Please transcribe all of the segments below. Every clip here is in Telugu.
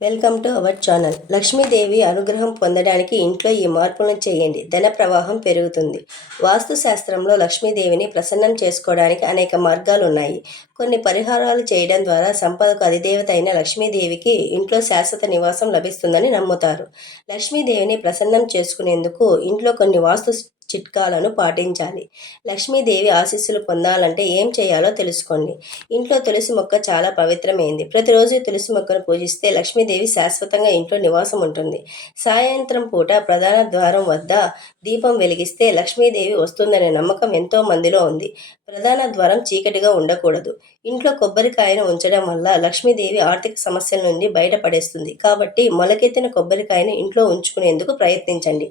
Welcome to our channel. Lakshmidevi అనుగ్రహం పొందడానికి ఇంట్లో ఈ మార్పులను చేయండి. ధన ప్రవాహం పెరుగుతుంది. వాస్తు శాస్త్రంలో లక్ష్మీదేవిని ప్రసన్నం చేసుకోవడానికి అనేక మార్గాలు ఉన్నాయి. కొన్ని పరిహారాలు చేయడం ద్వారా సంపదకు అధిదేవత అయిన లక్ష్మీదేవికి ఇంట్లో శాశ్వత నివాసం లభిస్తుందని నమ్ముతారు. లక్ష్మీదేవిని ప్రసన్నం చేసుకునేందుకు ఇంట్లో కొన్ని వాస్తు చిట్కాలను పాటించాలి. లక్ష్మీదేవి ఆశీస్సులు పొందాలంటే ఏం చేయాలో తెలుసుకోండి. ఇంట్లో తులసి మొక్క చాలా పవిత్రమైంది. ప్రతిరోజు తులసి మొక్కను పూజిస్తే లక్ష్మీదేవి శాశ్వతంగా ఇంట్లో నివాసం ఉంటుంది. సాయంత్రం పూట ప్రధాన ద్వారం వద్ద దీపం వెలిగిస్తే లక్ష్మీదేవి వస్తుందనే నమ్మకం ఎంతో మందిలో ఉంది. ప్రధాన ద్వారం చీకటిగా ఉండకూడదు. ఇంట్లో కొబ్బరికాయను ఉంచడం వల్ల లక్ష్మీదేవి ఆర్థిక సమస్యల నుండి బయటపడేస్తుంది. కాబట్టి మొలకెత్తిన కొబ్బరికాయను ఇంట్లో ఉంచుకునేందుకు ప్రయత్నించండి.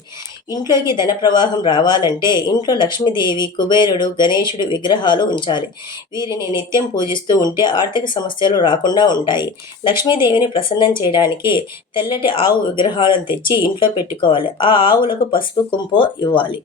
ఇంట్లోకి ధన ప్రవాహం రావాలంటే ఇంట్లో లక్ష్మీదేవి, కుబేరుడు, గణేశుడు విగ్రహాలు ఉంచాలి. వీరిని నిత్యం పూజిస్తూ ఉంటే ఆర్థిక సమస్యలు రాకుండా ఉంటాయి. లక్ష్మీదేవిని ప్రసన్నం చేయడానికి తెల్లటి ఆవు విగ్రహాలను తెచ్చి ఇంట్లో పెట్టుకోవాలి. ఆ ఆవులకు పసుపు కుంకుమ ఇవ్వాలి.